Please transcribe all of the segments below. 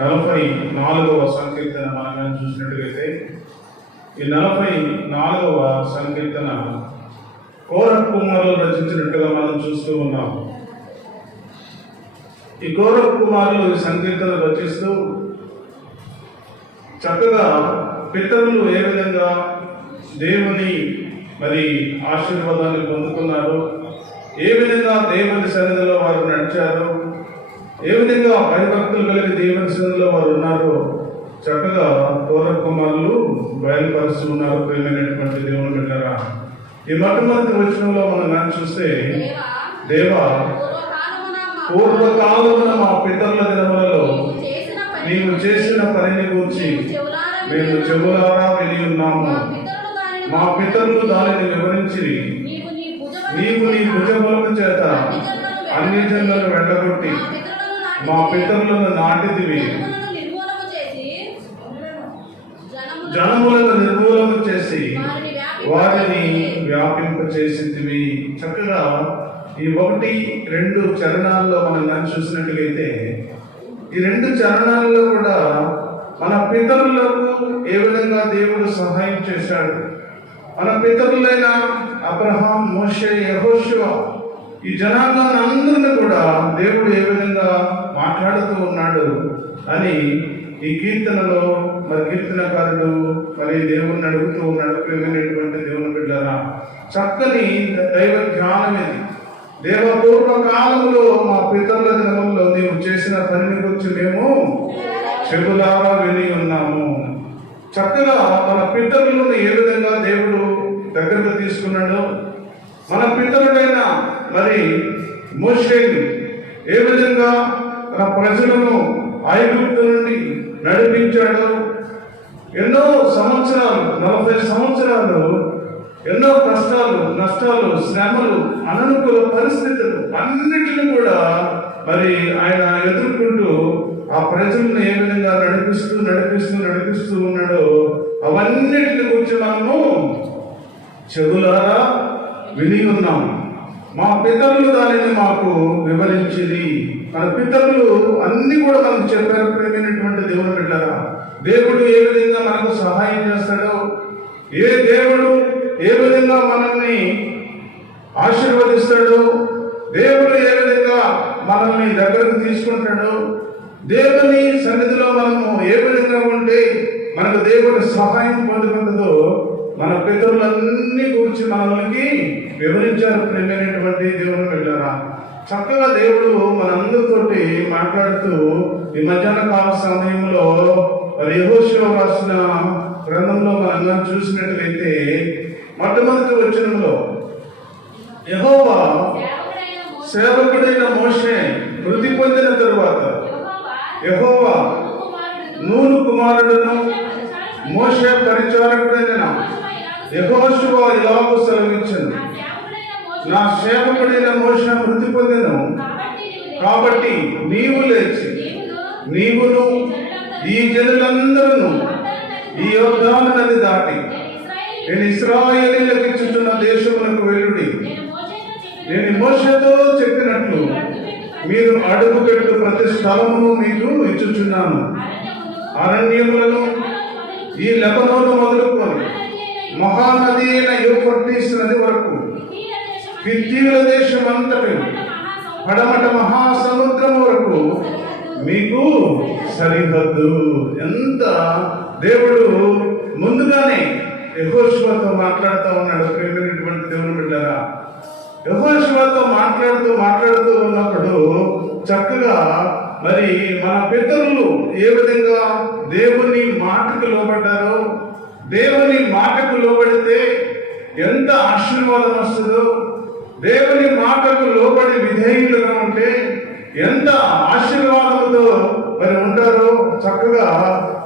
44వ సంకీర్తన మనం చూసినట్లయితే ఈ 44వ సంకీర్తన కోరహ్ కుమారులు రచించినట్టుగా మనం చూస్తూ ఉన్నాం. ఈ కోరహ్ కుమారులు ఈ సంకీర్తన రచిస్తూ చక్కగా పితరులు ఏ విధంగా దేవుని ఆశీర్వాదాన్ని పొందుకున్నారు, ఏ విధంగా దేవుని సన్నిధిలో వారు నడిచారు, ఏ విధంగా భయభక్తులు కలిగి దేవుని సన్నిధిలో వారు ఉన్నారు చక్కగా కోరహ్ కుమారులు బయలుపరుస్తున్నారు. ప్రియమైనటువంటి దేవుని బిడ్డలారా, ఈ మొట్టమొదటి వచనంలో మనం చూస్తే, దేవా పూర్వకాలమున మా పితరుల దినములలో నీవు చేసిన పనిని గురించి మేము చెవులారా విని ఉన్నాము. మా పితరులు దానిని వివరించి నీవు నీ భుజబలము చేత అన్ని జనులను వెళ్ళగొట్టి మా పితరులను నాటిదివి, జనములను నిర్మూలన చేసి వారిని వ్యాపింపచేసితివి. చక్కగా ఈ 1-2 చరణాల్లో మనం చూసినట్లయితే ఈ 2 చరణాల్లో కూడా మన పితరులకు ఏ విధంగా దేవుడు సహాయం చేశాడు, మన పితరులైన అబ్రహాం, మోషే, యెహోషువ ఈ జనాంగాన్ని అందరినీ కూడా దేవుడు ఏ విధంగా మాట్లాడుతూ ఉన్నాడు అని ఈ కీర్తనలో కీర్తనకారుడు దేవుణ్ణి అడుగుతూ ఉన్నాడు. ప్రియమైనటువంటి దేవుని బిడ్డలారా, చక్కని దైవ జ్ఞానం ఇది. దేవ పూర్వకాలంలో మా పితరుల దినముల్లో నీవు చేసిన పనిని గురించి మేము చెవులారా విని ఉన్నాము. చక్కగా మన పితరులను ఏ విధంగా దేవుడు దగ్గరకు తీసుకున్నాడో, మన పితరుడైన మోషేని ఏ విధంగా తన ప్రజలను ఐగుప్తు నుండి నడిపించాడో, ఎన్నో సంవత్సరాలు 40 సంవత్సరాలు ఎన్నో కష్టాలు, నష్టాలు, శ్రమలు, అననుకూల పరిస్థితులు అన్నిటిని కూడా ఆయన ఎదుర్కొంటూ ఆ ప్రజలను ఏ విధంగా నడిపిస్తూ ఉన్నాడో అవన్నిటిని గురించి మనము చెవులారా విని ఉన్నాం. మా పితరులు దానిని మాకు వివరించింది. మన పితరులు అన్ని కూడా మనకు చెప్పారు. ప్రియమైనటువంటి దేవుని బిడ్డలారా, దేవుడు ఏ విధంగా మనకు సహాయం చేస్తాడో, దేవుడు ఏ విధంగా మనల్ని ఆశీర్వదిస్తాడో, దేవుడు ఏ విధంగా మనల్ని దగ్గరకు తీసుకుంటాడో, దేవుని సన్నిధిలో మనము ఏ విధంగా ఉంటే మనకు దేవుడి సహాయం పొందుకుంటుందో మన పితరులన్నీ గురించి మనల్ని వివరించారు. ప్రియమైనటువంటి దేవుని బిడ్డలారా, చక్కగా దేవుడు మనందరితోటి మాట్లాడుతూ ఈ మధ్యాహ్న కాల సమయంలో యెహోషువ రాసిన గ్రంథంలో మనం చూసినట్లయితే మొట్టమొదటి వచనంలో యెహోవా సేవకుడైన మోషే మృతి పొందిన తరువాత యెహోవా నూను కుమారుడును మోషే పరిచారకుడైన యెహోషువ ఇలాగూ సెలవిచ్చాను, నా సేవకుడైన మోషే మృతి పొందెను కాబట్టి నీవు లేచి నీవును ఈ జనులందరూ ఈ యోర్దాను నది దాటి నేను ఇశ్రాయేలీయులకు ఇచ్చుచున్న దేశమునకు వెళ్ళుడి. నేను మోషేతో చెప్పినట్లు మీరు అడుగుపెట్టు ప్రతి స్థలమును మీకు ఇచ్చుచున్నాను. అరణ్యములను ఈ లెబనోను మొదలుకొని మహానది అయిన యూఫ్రటీస్ నది వరకు హిత్తీయుల దేశం అంతటి పడమట మహాసముద్రం వరకు మీకు సరిహద్దు. ఎంత దేవుడు ముందుగానే యెహోషువతో మాట్లాడుతూ ఉన్నాడు. ప్రియమైనటువంటి దేవుని బిడ్డలారా, యెహోషువతో మాట్లాడుతూ ఉన్నప్పుడు చక్కగా మన పితరులు ఏ విధంగా దేవుని మాటకు లోబడ్డారో, దేవుని మాటకు లోబడితే ఎంత ఆశీర్వాదం వస్తుందో, దేవుని మాటకు లోబడి విధేయులుగా ఉంటే ఎంత ఆశీర్వాదంతో ఉంటారో చక్కగా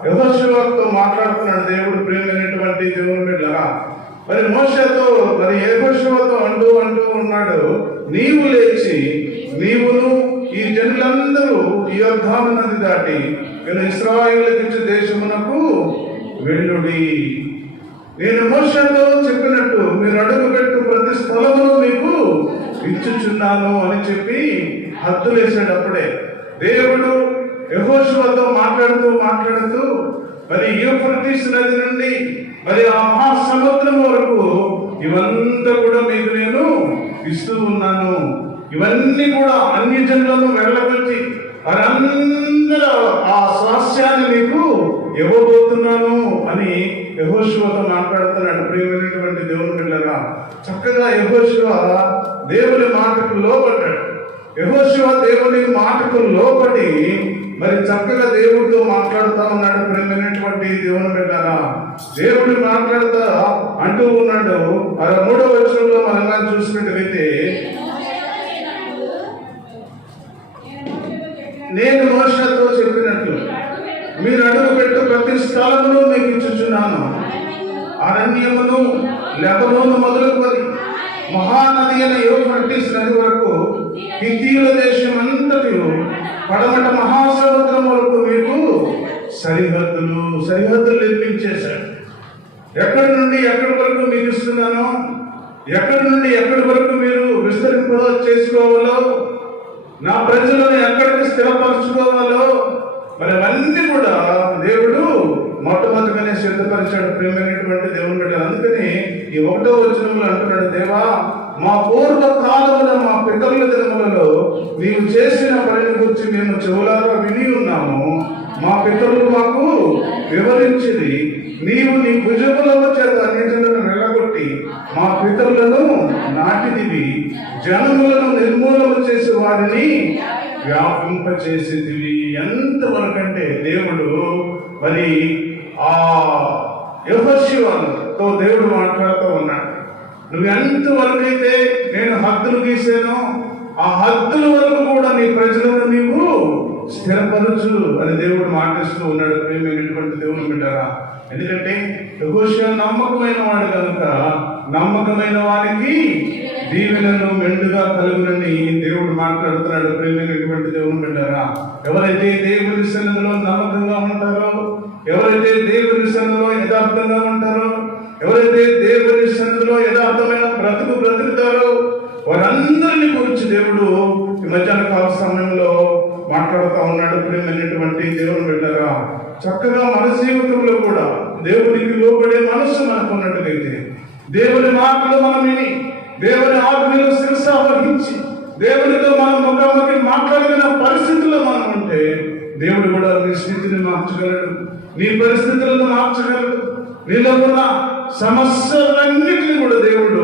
యెహోషువతో మాట్లాడుతున్నాడు దేవుడు. ప్రియమైనటువంటి దేవుని బిడ్డలారా, మోషేతో యెహోషువతో అంటూ ఉన్నాడు, నీవు లేచి నీవును ఈ జనులందరూ ఈ యోర్దాను నది దాటి నేను ఇశ్రాయేలులకు ఇచ్చే దేశమునకు వెళ్ళుడి. నేను మోషేతో చెప్పినట్టు మీరు అడుగుపెట్టు ప్రతి స్థలమును మీకు ఇచ్చుచున్నాను అని చెప్పి హద్దులేసేటప్పుడే దేవుడు యెహోషువతో మాట్లాడుతూ మరి యూఫ్రటీస్ నది నుండి మరి ఆ మహాసముద్రం వరకు ఇవంతా కూడా మీకు నేను ఇస్తూ ఉన్నాను. ఇవన్నీ కూడా అన్ని జనులను వెళ్ళగలిచి వారందరూ ఆ స్వాస్థ్యాన్ని మీకు ఇవ్వబోతున్నాను అని యెహోషువతో మాట్లాడుతున్నాడు. ప్రియమైనటువంటి దేవుని బిడ్డలారా, చక్కగా యెహోషువ దేవుని మాటకు లోబడ్డాడు. యెహోషువ దేవుని మాటకు లోబడి మరి చక్కగా దేవుడితో మాట్లాడుతూ ఉన్నాడు. ప్రియమైనటువంటి దేవుని బిడ్డలారా, దేవుడు మాట్లాడుతా అంటూ ఉన్నాడు. 3వ వచనంలో మనం చూసినట్లయితే, నేను మోషేతో చెప్పినట్లు మీరు అడుగుపెట్టు ప్రతి స్థలమును మీకు ఇచ్చుచున్నాను. అరణ్యమును లెబనోను మొదలుకొని మహానది అయిన యూఫ్రటీస్ నది వరకు, హిత్తీయుల దేశం అంతటిలో పడమట మహాసముద్రం వరకు మీకు సరిహద్దులు నిర్మించేశాడు. ఎక్కడి నుండి ఎక్కడి వరకు మీకు ఇస్తున్నాను, ఎక్కడి నుండి ఎక్కడి వరకు మీరు విస్తరింప చేసుకోవాలో, నా ప్రజలను ఎక్కడికి స్థిరపరచుకోవాలో మరి అవన్నీ కూడా దేవుడు మొట్టమొదటిగానే సిద్ధపరిచాడు. ప్రియమైనటువంటి దేవుని బిడ్డ, అందుకని ఈ 1వ వచనంలో అంటున్నాడు, దేవా మా పూర్వ కాలమున మా పితరుల దినములలో నీవు చేసిన పనిని గురించి మేము చెవులారా విని ఉన్నాము. మా పితరులు మాకు వివరించింది. నీవు నీ భుజముల చేత అన్యజనులను వెళ్ళగొట్టి మా పితరులను నాటిదివి, జనములను నిర్మూలన చేసి వారిని వ్యాపింపచేసేదివి. ఎంతవరకంటే దేవుడు మరి ఆ యెహోషువతో దేవుడు మాట్లాడుతూ ఉన్నాడు. నువ్వు ఎంతవరకైతే నేను హద్దులు గీసానో ఆ హద్దుల వరకు కూడా నీ ప్రజలను నీవు స్థిరపరచు అని దేవుడు మాటిస్తూ ఉన్నాడు. ప్రియమైనటువంటి దేవుని బిడ్డరా, ఎందుకంటే యెహోషువ నమ్మకమైన వాడు కనుక నమ్మకమైన వారికి దీవెనలు మెండుగా కలుగునని దేవుడు మాట్లాడుతున్నాడు. ప్రియమైనటువంటి దేవుని బిడ్డరా, ఎవరైతే దేవుని సన్నిధిలో నమ్మకంగా ఉంటారో, ఎవరైతే దేవుని సన్నిధిలో యథార్థంగా ఉంటారో, ఎవరైతే దేవుని సన్నిధిలో యథార్థమైన బ్రతుకుతారో వారందరినీ గురించి దేవుడు ఈ మధ్యాహ్న కాల సమయంలో మాట్లాడుతూ ఉన్నాడు. ప్రియమైనటువంటి దేవుని బిడ్డరా, చక్కగా మన జీవితంలో కూడా దేవునికి లోబడే మనస్సు మనకు ఉన్నట్టుగైతే, దేవుని మాటలు మనం విని దేవుని ఆజ్ఞలు శిరస వహించి దేవునితో మనం ముఖాముఖి మాట్లాడిన పరిస్థితుల్లో మనం ఉంటే దేవుడు కూడా నీ స్థితిని మార్చగలడు, నీ పరిస్థితులను మార్చగలడు. నీలో ఉన్న సమస్యలన్నిటిని కూడా దేవుడు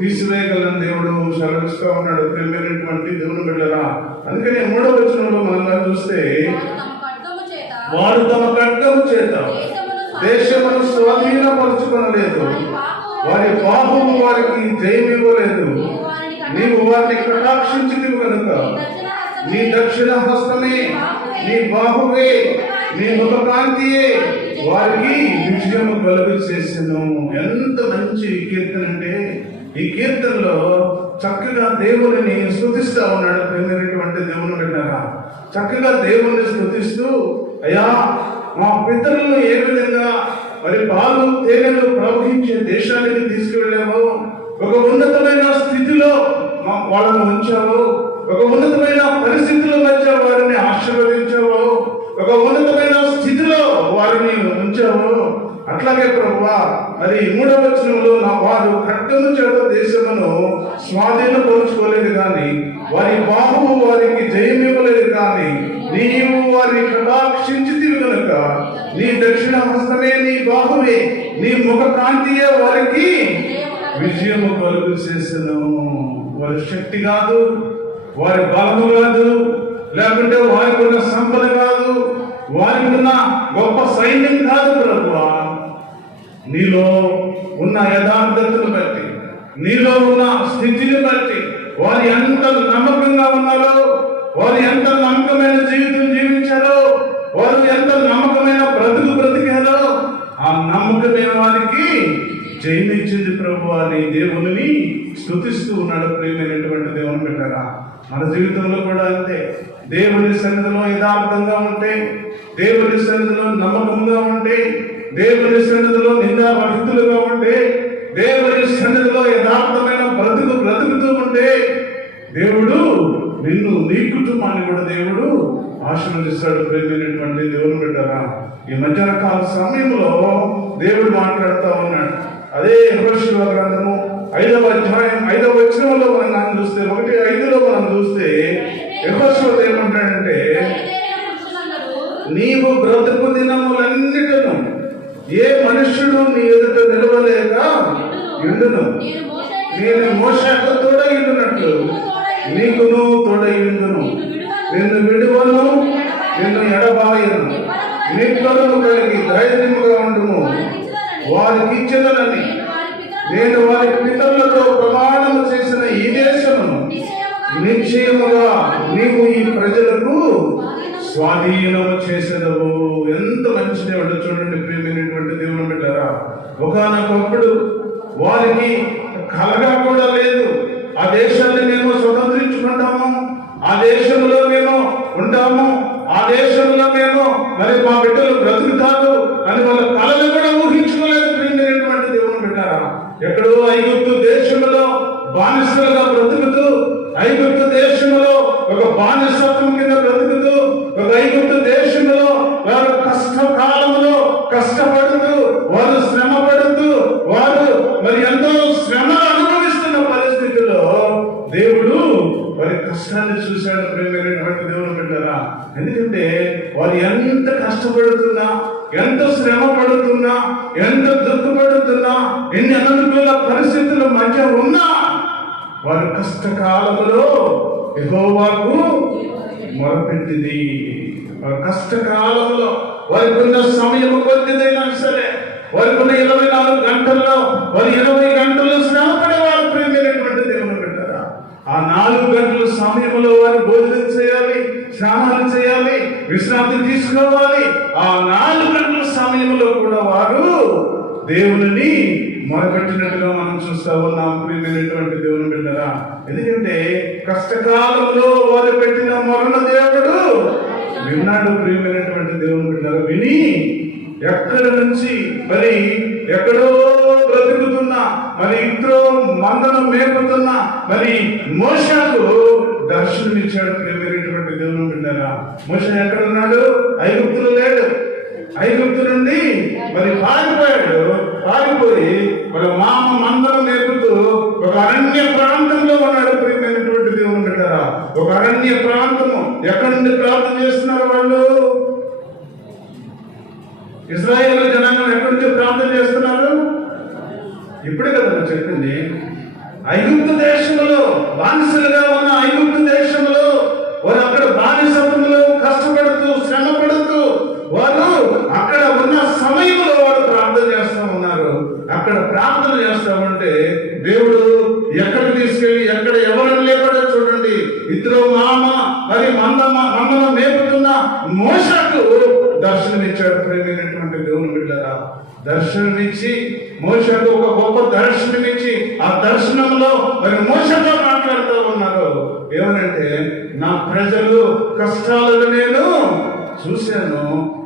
తీసివేయగలని దేవుడు సెలవిస్తూ ఉన్నాడు. ప్రియమైనటువంటి దేవుని బిడ్డరా, అందుకని 3వ వచనంలో మనం చూస్తే, వారు తమ ఖడ్గము చేత దేశమును స్వాధీనపరచుకొనలేదు, వారి పాపము వారికి జయమివ్వలేదు. నీవు వారిని కటాక్షించితివి కనుక నీ దక్షిణ హస్తమే, నీ బాహువే, నీ ముఖకాంతియే వారికి విజయము కలుగు చేసెను. ఎంత మంచి కీర్తన అంటే, ఈ కీర్తనలో చక్కగా దేవుని స్తుతిస్తూ ఉన్నాడు. ప్రియమైనటువంటి దేవుని బిడ్డరా, చక్కగా దేవుని స్తుతిస్తూ, అయ్యా మా పితరులను ఏ విధంగా మరి పాలు తేనెలు ప్రవహించే దేశానికి తీసుకువెళ్ళావో, ఒక ఉన్నతమైన స్థితిలో వాళ్ళను ఉంచావు, ఒక ఉన్నతమైన పరిస్థితుల మధ్య వారిని ఆశీర్వదించావు, ఒక ఉన్నతమైన స్థితిలో వారిని ఉంచావు. అట్లాగే ప్రభువా, మరి 3వ వచనంలో నా వారు ఖడ్గము చేత దేశమును స్వాధీనపరుచుకోలేదు కానీ వారి బాహువు వారికి జయమివ్వలేదు కానీ నీవు వారిని కటాక్షించితివి కనుక నీ దక్షిణ హస్తమే, నీ బాహువే, నీ ముఖ కాంతియే వారికి విజయము కలుగు చేసెను. వారి శక్తి కాదు, వారి బలము కాదు, లేకుంటే వారికి ఉన్న సంపద కాదు, వారికి ఉన్న గొప్ప సైన్యం కాదు ప్రభువా, నీలో ఉన్న యథార్థతను బట్టి, నీలో ఉన్న స్థితిని బట్టి, వారు ఎంత నమ్మకంగా ఉన్నారో, వారు ఎంత నమ్మకమైన జీవితం జీవించారో, వారు ఎంత నమ్మకమైన బ్రతికారో ఆ నమ్మకమైన వారికి జయమిచ్చింది ప్రభు అని దేవుని స్తుతిస్తూ ఉన్నాడు. ప్రియమైనటువంటి దేవుని బిడ్డరా, మన జీవితంలో కూడా అంతే. దేవుని సన్నిధిలో యథార్థంగా ఉంటే, దేవుని సన్నిధిలో నమ్మకంగా ఉంటే, దేవుని సన్నిధిలో నిందారహితులుగా ఉంటే, దేవుని సన్నిధిలో యథార్థమైన బ్రతుకుతూ ఉంటే దేవుడు నిన్ను, నీ కుటుంబాన్ని కూడా దేవుడు ఆశీర్వదిస్తాడు. ప్రేమైనటువంటి దేవుని బిడ్డరా, ఈ మధ్యాహ్న కాల సమయంలో దేవుడు మాట్లాడుతూ ఉన్నాడు. అదే యెహోషువ గ్రంథము 5వ అధ్యాయం 5వ వచనంలో మనం చూస్తే 1:5లో మనం చూస్తే యెహోషువ ఏమంటాడంటే, నీవు బ్రతుకు దినములన్నిటను ఏ మనుష్యుడు నీ ఎదుట నిలవలేక ఉండును. నేను మోషేకు తోడైయున్నట్లు నీకును తోడైయుందును. నిన్ను విడువను, నిన్ను ఎడబాయను. నిత్యము కలిగి ధైర్యముగా ఉండుము. వారికి ఇచ్చేదనని నేను వారి పితరులతో ప్రమాణము చేసిన ఈ దేశమును నిశ్చయముగా నీవు ఈ ప్రజలకు స్వాధీనము చేసేదవు. ఎంత మంచి దేవుడు చూడండి. ప్రియమైనటువంటి దేవుని బిడ్డరా, ఒకానొకప్పుడు వారికి కలగా కూడా లేదు. ఆ దేశాన్ని మేము స్వతంత్రించుకుంటాము, ఆ దేశంలో మేము ఉంటాము, ఆ దేశంలో మేము మరి మా బిడ్డలు బ్రతుకుతారు అని వాళ్ళ కళలు కూడా ఊహించుకోలేదు. ప్రియమైనటువంటి దేవుని బిడ్డరా, ఎక్కడో ఐగుప్తు దేశంలో బానిసలుగా బ్రతుకుతూ, ఐగుప్తు దేశంలో ఒక బానిసత్వం కింద బ్రతుకుతూ, ఒక ఐగుప్తు దేశంలో వారు కష్టకాలంలో కష్టపడుతూ, వారు శ్రమ పడుతూ, వారు మరి ఎంతో శ్రమ అనుభవిస్తున్న పరిస్థితుల్లో దేవుడు వారి కష్టాన్ని చూశాడు. ప్రియమైనటువంటి దేవుని బిడ్డరా, ఎందుకంటే వారు ఎంత కష్టపడుతున్నా, ఎంత శ్రమ పడుతున్నా, ఎంత దుఃఖపడుతున్నా, ఎన్ని అననుకూల పరిస్థితుల మధ్య ఉన్నా వారి కష్టకాలంలో యెహోవాకు మొరపెట్టింది. వారి కష్టకాలంలో వారికి ఉన్న సమయం కొద్దిదైనా సరే, వారికి ఉన్న 24 గంటల్లో వారు 20 గంటలు శ్రమ పడేవారు. ప్రియమైనటువంటి దేవుని బిడ్డరా, ఆ 4 గంటల సమయంలో వారు భోజనం చేయాలి, స్నానాలు చేయాలి, విశ్రాంతి తీసుకోవాలి. ఆ 4 గంటల సమయంలో కూడా వారు దేవుని మొరపెట్టినట్టుగా మనం చూస్తా ఉన్నాం. ప్రియమైనటువంటి దేవుని బిడ్డరా, ఎందుకంటే కష్టకాలంలో వారు పెట్టిన మొరను దేవుడు విన్నాడు. ప్రియమైనటువంటి దేవుని బిడ్డరా, విని ఎక్కడి నుంచి మరి ఎక్కడో బ్రతుకుతున్నా, మరి ఇంట్లో మందను మేపుతున్నా మరి మోషేకు దర్శనమిచ్చాడు. ప్రియమైనటువంటి దేవుని బిడ్డరా, మోషే ఎక్కడ ఉన్నాడు? ఐగుప్తులో లేడు. ఐగుప్తు నుండి మరి పారిపోయాడు. పారిపోయి మరి మామ మందను మేపుతూ ఒక అరణ్య ప్రాంతంలో ఉన్నాడు. ప్రియమైనటువంటి దేవుని బిడ్డరా, ఒక అరణ్య ప్రాంతము. ఎక్కడి నుండి ప్రార్థన చేస్తున్నారు వాళ్ళు? ఇశ్రాయేలు జనాంగం ఎక్కడి నుంచి ప్రార్థన చేస్తున్నారు? ఇప్పుడే కదా చెప్పింది. ఐగుప్తు దేశంలో బానిసలుగా ఉన్న ఐగుప్తు దేశంలో వారు అక్కడ బానిసత్వంలో కష్టపడుతూ శ్రమ పడుతూ వారు అక్కడ ఉన్న సమయంలో వారు ప్రార్థన చేస్తూ ఉన్నారు. అక్కడ ప్రార్థన చేస్తా ఉంటే దేవుడు ఎక్కడికి తీసుకెళ్లి ఎక్కడ ఎవరు లేకుండా చూడండి, ఇద్దరు మామ మరి మందను మేపుతున్న మోషేకు దర్శనమిచ్చాడు. ప్రియమైనటువంటి దేవుని బిడ్డరా, దర్శనమిచ్చి మోషేకు ఒక గొప్ప దర్శనమిచ్చి ఆ దర్శనంలో మరి మోషేతో మాట్లాడుతూ ఉన్నారు. ఏమనంటే, నా ప్రజలు కష్టాలను నేను చూశాను,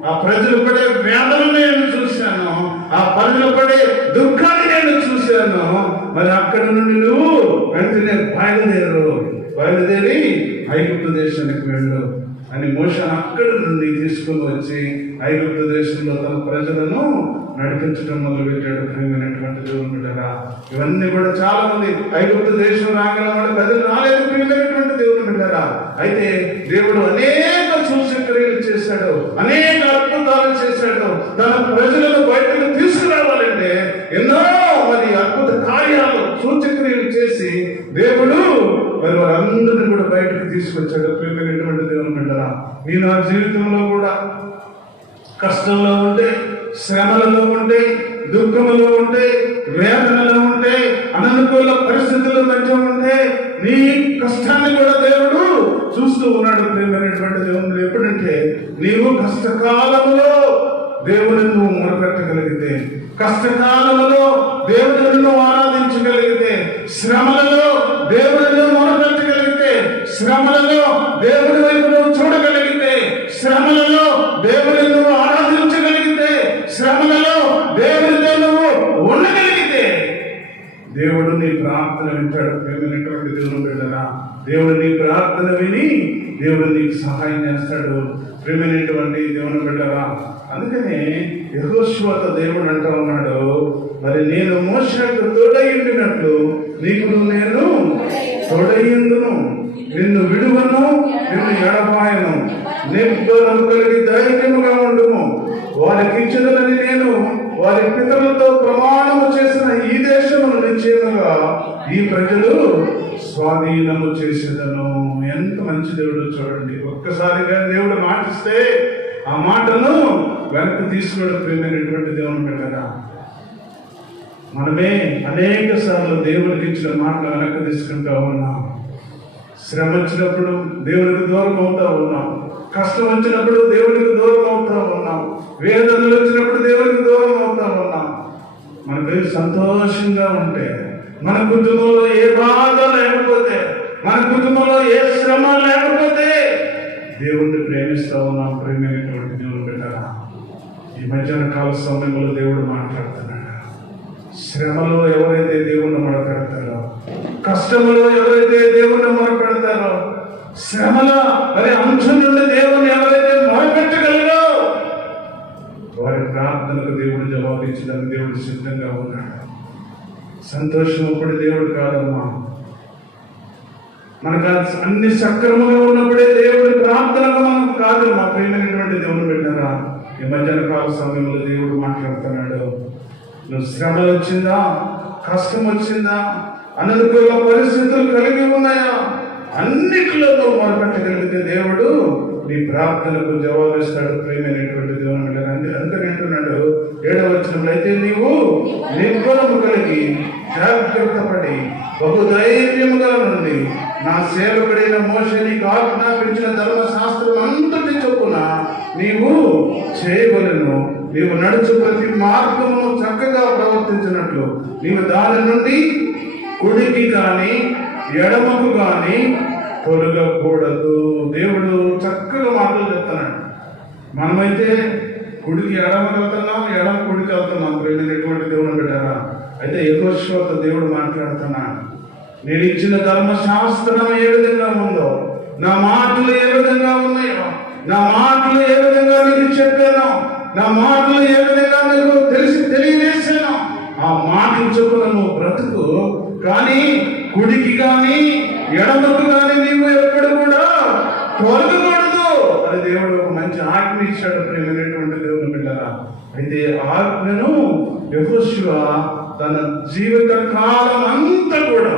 ఆ ప్రజలు పడే వేదనను నేను చూశాను, ఆ ప్రజలు పడే దుఃఖాన్ని నేను చూశాను. మరి అక్కడి నుండి నువ్వు వెంటనే బయలుదేరి ఐగుప్తు దేశానికి వెళ్ళు అని మోషేను అక్కడి నుండి తీసుకుని వచ్చి ఐగుప్తు దేశంలో తన ప్రజలను నడిపించడం మొదలుపెట్టాడు. ప్రియమైనటువంటి దేవుని బిడ్డరా, ఇవన్నీ కూడా చాలా మంది ఐగుప్తు దేశం రాగల వాళ్ళ ప్రజలు రాలేదు. ప్రియమైనటువంటి దేవుని బిడ్డరా, అయితే దేవుడు అనేక సూచక్రియలు చేశాడు, అనేక అద్భుతాలు చేశాడు. తన ప్రజలను బయటకు తీసుకురావాలంటే ఎన్నో మరి అద్భుత కార్యాలు సూచక్రియలు చేసి దేవుడు మరి వారందరినీ కూడా బయటకు తీసుకొచ్చాడు. ప్రియమైనటువంటి దేవుని బిడ్డరా, నీ నా జీవితంలో కూడా కష్టంలో ఉంటే, శ్రమలలో ఉంటే, దుఃఖములో ఉంటే, వేదనలో ఉంటే, అననుకూల పరిస్థితుల మధ్య ఉంటే నీ కష్టాన్ని కూడా దేవుడు చూస్తూ ఉన్నాడు. ప్రియమైనటువంటి దేవుడు, ఎప్పుడంటే నీవు కష్టకాలంలో దేవుని నువ్వు మొరపెట్టగలిగితే, కష్టకాలంలో దేవుడిని నువ్వు ఆరాధించగలిగితే, శ్రమలలో దేవుడిని మొరపెట్టగలిగితే, శ్రమలలో దేవుడి వైపు నువ్వు చూడగలిగితే, శ్రమలలో దేవుడిని నువ్వు ఆరాధించగలిగితే, శ్రమలలో దేవుడితో నువ్వు ఉండగలిగితే దేవుడు నీ ప్రార్థన వింటాడు. ప్రియమైనటువంటి దేవుని బిడ్డరా, దేవుడు నీ ప్రార్థన విని దేవుడు నీకు సహాయం చేస్తాడు. ప్రేమైనటువంటి దేవుని బిడ్డరా, అందుకనే యెహోషువతో దేవుడు అంటూ ఉన్నాడు, మరి నేను మోషేకు తోడైండినట్లు నీకు నేను తోడైందును, నిన్ను విడువను, నిన్ను ఎడబాయను, నిర్భరము కలిగి ధైర్యముగా ఉండుము. వారికి ఇచ్చినదని నేను వారి పితరులతో ప్రమాణము చేసిన ఈ దేశమును నిశ్చయముగా ఈ ప్రజలు స్వాధీనము చేసేదను. ఎంత మంచి దేవుడు చూడండి. ఒక్కసారిగా దేవుడు మాటిస్తే ఆ మాటను వెనక్కి తీసుకుని ప్రేమైనటువంటి దేవుని బిడ్డరా, మనమే అనేక సార్లు దేవుడికి ఇచ్చిన మాటలు వెనక్కి తీసుకుంటా ఉన్నాం. శ్రమ వచ్చినప్పుడు దేవుడికి దూరం అవుతా ఉన్నాం, కష్టం వచ్చినప్పుడు దేవుడికి దూరం అవుతా ఉన్నాం, వేదనలు వచ్చినప్పుడు దేవుడికి దూరం అవుతా ఉన్నాం. మనకు సంతోషంగా ఉంటే, మన కుటుంబంలో ఏ బాధ లేకపోతే, మన కుటుంబంలో ఏ శ్రమ లేకపోతే దేవుడిని ప్రేమిస్తా ఉన్నాం. ప్రేమైనటువంటి దేవుడు పెట్టారా, ఈ మధ్యాహ్న కాల సమయంలో దేవుడు మాట్లాడుతున్నాడు. శ్రమలో ఎవరైతే దేవుణ్ణి మొరపెడతారో, కష్టములో ఎవరైతే దేవుణ్ణి మొరపెడతారో, శ్రమల మరి అంశం నుండి దేవుణ్ణి ఎవరైతే మొరపెట్టగలరో వారి ప్రార్థనకు దేవుడు జవాబించడానికి దేవుడు సిద్ధంగా ఉన్నాడు. సంతోషం అప్పుడు దేవుడు కాదమ్మా, మనకు అన్ని సక్రమంగా ఉన్నప్పుడే దేవుడి ప్రార్థనకు మనం కాదు. మా ప్రియమైనటువంటి దేవుడు పెట్టారా, ఈ మధ్యాహ్న కాల సమయంలో దేవుడు మాట్లాడుతున్నాడు. నువ్వు శ్రమ వచ్చిందా, కష్టం వచ్చిందా, అననుకూల పరిస్థితులు కలిగి ఉన్నాయా, అన్నిట్లో నువ్వు మొదలుపెట్టగలిగితే దేవుడు నీ ప్రార్థనకు జవాబిస్తాడు. ప్రేమైనటువంటి దేవుడు అందుకని అంటున్నాడు 7వ వచనంలో, అయితే నీవు నిర్భరము కలిగి జాగ్రత్త పడి బహుధైర్యముగా నుండి నా సేవకుడైన మోషే నీకు ఆజ్ఞాపించిన ధర్మశాస్త్రం అంతటి చొప్పున నీవు చేయవలెను. నీవు నడుచు ప్రతి మార్గమును చక్కగా ప్రవర్తించినట్లు నీవు దాని నుండి కుడికి కానీ ఎడమకు కానీ తొలగకూడదు. దేవుడు చక్కగా మాటలు చెప్తున్నాడు. మనమైతే కుడికి ఎడమకి వెళ్తున్నాం, ఎడమ కుడికి వెళ్తున్నాం. ప్రేమైనటువంటి దేవుని పెట్టారా, అయితే యెహోషువతో దేవుడు మాట్లాడుతున్నాడు. నేను ఇచ్చిన ధర్మశాస్త్రం ఏ విధంగా ఉందో, నా మాటలు ఏ విధంగా ఉన్నాయో, నా మాటలు ఏ విధంగా నీకు చెప్పానో, నా మాటలు ఏ విధంగా నీకు తెలియజేశానో, ఆ మాటలు చొప్పున నువ్వు బ్రతుకు. కానీ కుడికి కానీ ఎడమకు కానీ నీవు ఎప్పుడు కూడా తొలగకూడదు అని దేవుడు ఒక మంచి ఆజ్ఞ ఇచ్చాడు. ప్రేమైనటువంటి దేవుని బిడ్డరా, అయితే ఆజ్ఞను యెహోషువ తన జీవిత కాలం అంతా కూడా,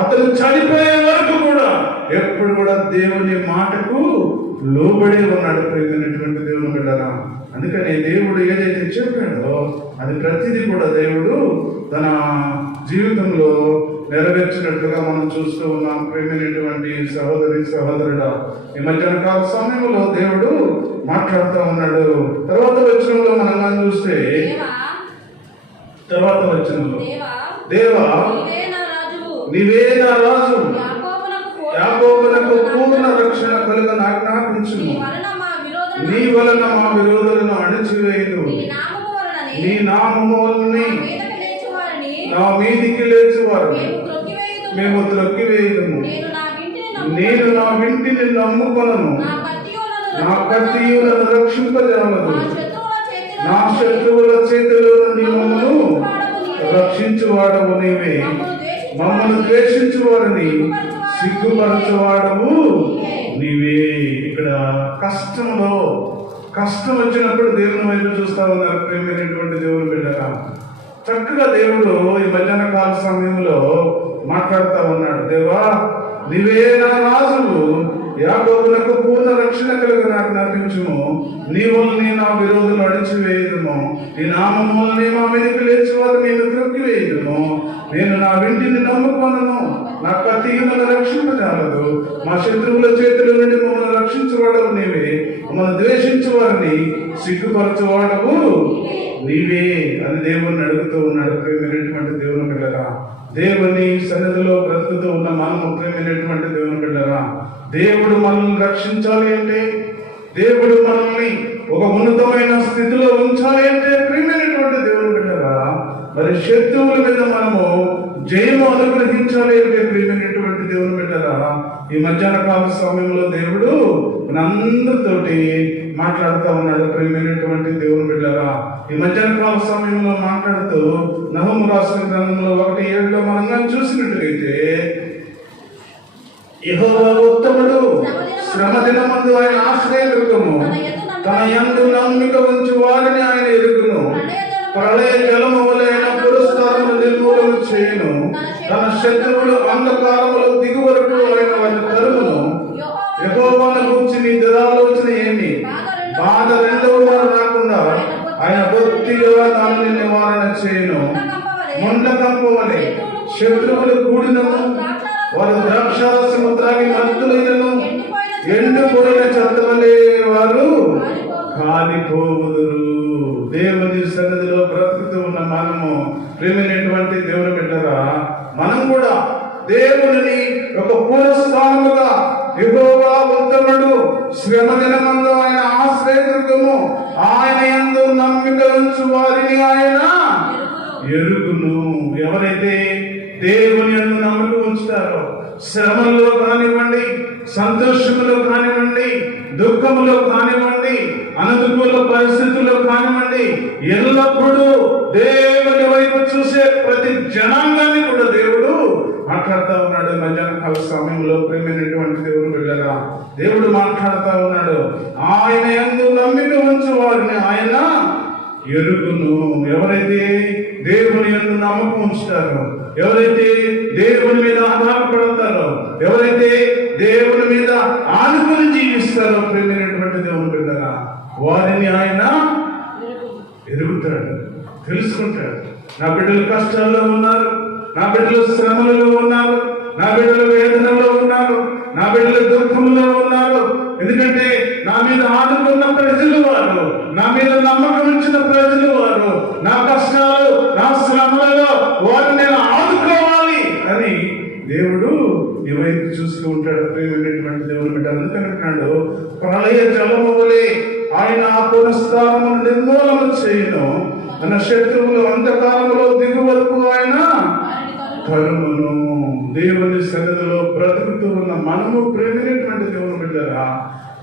అతను చనిపోయే వరకు కూడా ఎప్పుడు కూడా దేవుని మాటకు లోబడి ఉన్నాడు. ప్రేమైనటువంటి దేవుని బిడ్డరా, అందుకని దేవుడు ఏదైతే చెప్పాడో అది ప్రతిదీ కూడా దేవుడు తన జీవితంలో నెరవేర్చినట్లుగా మనం చూస్తూ ఉన్నాం. ప్రేమైనటువంటి సహోదరుడా, ఈ మధ్యాహ్న కాల సమయంలో దేవుడు మాట్లాడుతూ ఉన్నాడు. తర్వాత వచనంలో మనం చూస్తే, తర్వాత వచనంలో, దేవా నీవే నా రాజు, యాకోబునకు పూర్ణ రక్షణ కలుగని ఆజ్ఞాపించుము. నీ వలన మా విరోధులను అణిచివేయదు. నీ నామము వలన నా మీదికి లేచువారు మేము త్రొక్కివేయము. నేను నా ఇంటిని నమ్ముకొనను, నా కత్తియులను రక్షింపజాలదు. నా శత్రువుల చేతిలో నుండి మమ్మను రక్షించువాడవు నీవే. మమ్మల్ని ద్వేషించువారిని సిగ్గుపరచువాడవు నీవే. ఇక్కడ కష్టం వచ్చినప్పుడు దేవుని వైపు చూస్తా ఉన్నారు. ప్రేమైనటువంటి దేవుని బిడ్డరా, చక్కగా దేవుడు ఈ మధ్యాహ్న కాల సమయంలో మాట్లాడుతూ ఉన్నాడు. దేవా నీవే నా రాజువు, యాకోబునకు పూర్ణ రక్షణ కలిగి నాకు నడిపించుము. నీ వలన నా విరోధులు అణిచివేయుదుము. నీ నామము వలన మా మీదకి లేచేవారు నేను త్రొక్కివేయుదుము. నేను నా ఇంటిని నమ్ముకొనను, నా కత్తియులను రక్షింపజాలదు. మా శత్రువుల చేతుల నుండి మమ్మల్ని రక్షించువాడవు నీవే. మమ్మల్ని ద్వేషించువారిని సిగ్గుపరచువాడవు నీవే అని దేవుణ్ణి అడుగుతూ ఉన్నాడు. ప్రేమైనటువంటి దేవుని బిడ్డరా, దేవుని సన్నిధిలో బ్రతుకుతూ ఉన్న మనము ప్రేమైనటువంటి దేవుని బిడ్డరా, దేవుడు మనల్ని రక్షించాలి అంటే, దేవుడు మనల్ని ఒక ఉన్నతమైన స్థితిలో ఉంచాలి అంటే, ప్రేమైనటువంటి దేవుని బిడ్డరా, మరి శత్రువుల మీద మనము జయము అనుగ్రహించాలి అంటే, ప్రేమైనటువంటి దేవుని బిడ్డరా, ఈ మధ్యాహ్న కాల సమయంలో దేవుడు మనందరితోటి మాట్లాడుతూ ఉన్నాడు. ప్రియమైనటువంటి దేవుని బిడ్డలారా, ఈ మధ్యాహ్న కాల సమయంలో మాట్లాడుతూ నహూము రాసిన గ్రంథంలో 1:7 మనం చూసినట్లయితే, యెహోవా ఉత్తముడు, శ్రమ దినమందు ఆయన ఆశ్రయదుర్గము, తన యందు నమ్మిక ఉంచి వారిని ఆయన ఎరుగును. ప్రళయ జలము వలె ఆయన పురస్కారము నిర్మూలన చేయును. తన శత్రువులు అంధకారములో దిగు వరకు ఆయన వారిని తరుమును. యెహోవాను గురించి నీ దురాలోచన ఏమి? బాధ రెండవ వారు రాకుండా ఆయన బొత్తిగా దానిని నివారణ చేయును. ముండకంప వలె శత్రువులు కూడినను, వారు ద్రాక్షారసము త్రాగి మత్తులైనను, ఎండిపోయిన చెత్త వలె వారు కాలిపోవుదురు. దేవుని సన్నిధిలో బ్రతుకుతూ ఉన్న మనము, ప్రియమైనటువంటి దేవుని బిడ్డరా, మనం కూడా దేవుని ఒక పూర్వస్థానముగా, యెహోవా ఉత్తముడు, శ్రమ దినమందు ఆయన ఆశ్రయదుర్గము, ఆయన యందు నమ్మిక ఉంచు వారిని ఆయన ఎరుగును. ఎవరైతే దేవుని యందు నమ్మిక ఉంచుతారో, శ్రమలో కానివ్వండి, సంతోషములో కానివ్వండి, దుఃఖములో కానివ్వండి, అనుకూల పరిస్థితుల్లో కానివ్వండి, ఎల్లప్పుడూ దేవుని వైపు చూసే ప్రతి జనాంగాన్ని కూడా దేవుడు మాట్లాడుతూ ఉన్నాడు. మధ్యాహ్న కాల సమయంలో ప్రేమైనటువంటి దేవుని బిడ్డరా, దేవుడు మాట్లాడుతూ ఉన్నాడు. ఆయన యందు నమ్మిక ఉంచు వారిని ఆయన ఎరుగును. ఎవరైతే దేవుని యందు నమ్మకం ఉంచుతారో, ఎవరైతే దేవుని మీద ఆధారపడతారో, ఎవరైతే దేవుని మీద ఆనుకుని జీవిస్తారో, ప్రేమైనటువంటి దేవుని బిడ్డరా, వారిని ఆయన ఎరుగుతాడు, తెలుసుకుంటాడు. నా బిడ్డలు కష్టాల్లో ఉన్నారు, నా బిడ్డలు శ్రమలలో ఉన్నారు, నా బిడ్డలు వేదనలో ఉన్నారు, నా బిడ్డలు దుఃఖంలో ఉన్నారు. ఎందుకంటే నా మీద ఆనుకున్న ప్రజలు వారు, నా మీద నమ్మకం ఇచ్చిన ప్రజలు వారు, నా కష్టాలు, నా శ్రమలలో వారిని నేను ఆదుకోవాలి అని దేవుడు ఈ వైపు చూస్తూ ఉంటాడు. ప్రియమైనటువంటి దేవుని బిడ్డ, అందుకంటున్నాడు, ప్రళయ జలము వలె ఆయన ఆ పునఃస్థానమును నిర్మూలన చేయును. తన శత్రువులు అంధకారములో దిగు వరకు ఆయన తరుమును. దేవుని సన్నిధిలో బ్రతుకుతూ ఉన్న మనము, ప్రేమైనటువంటి దేవుని బిడ్డరా,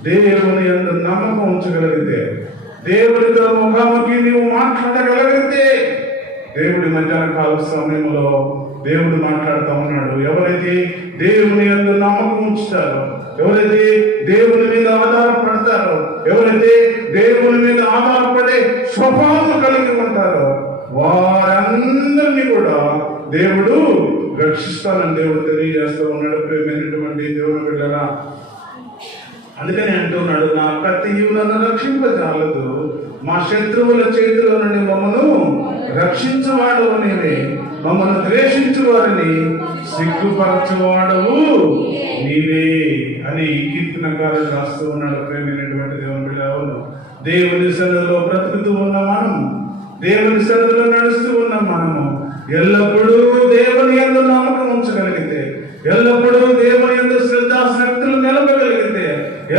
దేవుని యందు నమ్మకం ఉంచగలిగితే, దేవుడితో ముఖాముఖి నీవు మాట్లాడగలిగితే, దేవుడి మధ్యాహ్న కాల సమయంలో దేవుడు మాట్లాడుతూ ఉన్నాడు. ఎవరైతే దేవుని యందు నమ్మకం ఉంచుతారో, ఎవరైతే దేవుని మీద ఆధారపడతారో, ఎవరైతే దేవుని మీద ఆధారపడే స్వభావం కలిగి ఉంటారో, వారందరినీ కూడా దేవుడు రక్షిస్తానని దేవుడు తెలియజేస్తూ ఉన్నాడు. ప్రేమైనటువంటి దేవుని బిడ్డరా, అందుకని అంటున్నాడు, నా కత్తియు నన్ను రక్షింపజాలదు, మా శత్రువుల చేతిలో నుండి మమ్మను రక్షించువాడవు నీవే, మమ్మల్ని ద్వేషించు వారిని సిగ్గుపరచువాడవు నీవే అని కీర్తనకారుడు రాస్తూ ఉన్నాడు. ప్రేమైనటువంటి దేవుని బిడ్డలు, దేవుని సన్నిధిలో బ్రతుకుతూ ఉన్న మనము, దేవుని సన్నిధిలో నడుస్తూ ఉన్న మనము ఎల్లప్పుడూ దేవుని యందు నమ్మకం ఉంచగలిగితే, ఎల్లప్పుడూ దేవుని యందు శ్రద్ధాశక్తులు నిలపగలిగితే,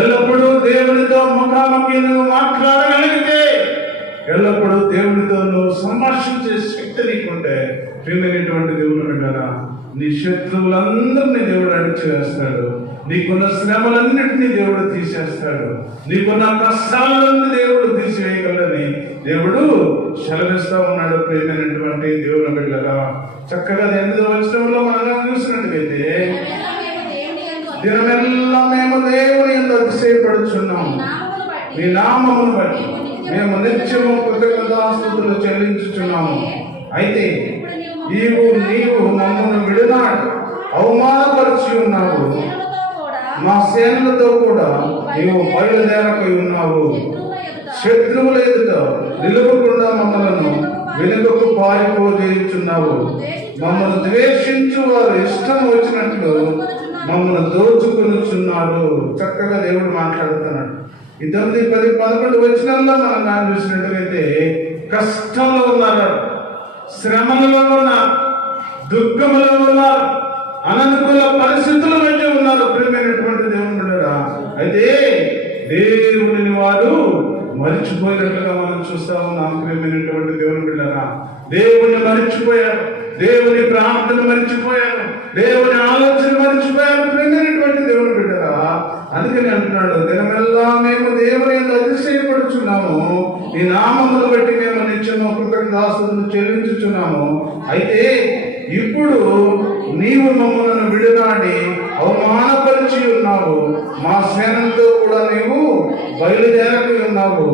ఎల్లప్పుడూ దేవునితో ముఖాముఖి నువ్వు మాట్లాడగలిగితే, ఎల్లప్పుడూ దేవునితో నువ్వు సంభాషించే శక్తి నీకుంటే, ప్రియమైనటువంటి దేవుని బిడ్డరా, నీ శత్రువులందరినీ దేవుడు అణిచివేస్తాడు. నీకున్న శ్రమలన్నింటినీ దేవుడు తీసేస్తాడు. నీకున్న కష్టాలన్నీ దేవుడు తీసివేయగలని దేవుడు సెలవిస్తూ ఉన్నాడు. ప్రియమైనటువంటి దేవుని బిడ్డరా, చక్కగా 8వ వచనంలో మనం చూసినట్లయితే, దినమెల్లా మేము దేవుని యందు అతిశయపడుచున్నాము, నీ నామమును బట్టి మేము నిత్యము కృతజ్ఞతాస్తుతులు చెల్లించుచున్నాము. అయితే నీవు మమ్మల్ని విడనాడు అవమానపరిచి ఉన్నావు, మా సేనలతో కూడా నీవు బయలుదేరకై ఉన్నావు. శత్రువుల ఎదుట నిలువకుండా మమ్మలను వెనుకకు పారిపోజేయుచున్నావు. మమ్మల్ని ద్వేషించు వారు ఇష్టం వచ్చినట్లు మమ్మల్ని దోచుకొనుచున్నారు. చక్కగా దేవుడు మాట్లాడుతున్నాడు. ఈ 9, 10, 11 వచనాల్లో మనం చూసినట్లయితే, కష్టంలో ఉన్నారు, శ్రమలలో ఉన్నారు, దుఃఖములో ఉన్నారు, అననుకూల పరిస్థితుల మధ్య ఉన్నారు. ప్రియమైనటువంటి దేవుని బిడ్డలారా, అయితే దేవుని వారు మరిచిపోయినట్లుగా మనం చూస్తా ఉన్నాం. ప్రియమైనటువంటి దేవుని బిడ్డలారా, దేవుని మరిచిపోయారు. దేవుని ప్రార్థన మర్చిపోయారు, దేవుని ఆలోచన మర్చిపోయారు. ప్రేమైనటువంటి దేవుని బిడ్డరా, అందుకని అంటున్నాడు, దినమెల్లా మేము దేవుని యందు అతిశయపడుచున్నాము, నీ నామమును బట్టి మేము నిత్యము కృతజ్ఞతాస్తుతులు చెల్లించుచున్నాము. అయితే ఇప్పుడు నీవు మమ్మల్ని విడనాడి అవమానపరిచి ఉన్నావు, మా సేనంతో కూడా నీవు బయలుదేరకి ఉన్నావు,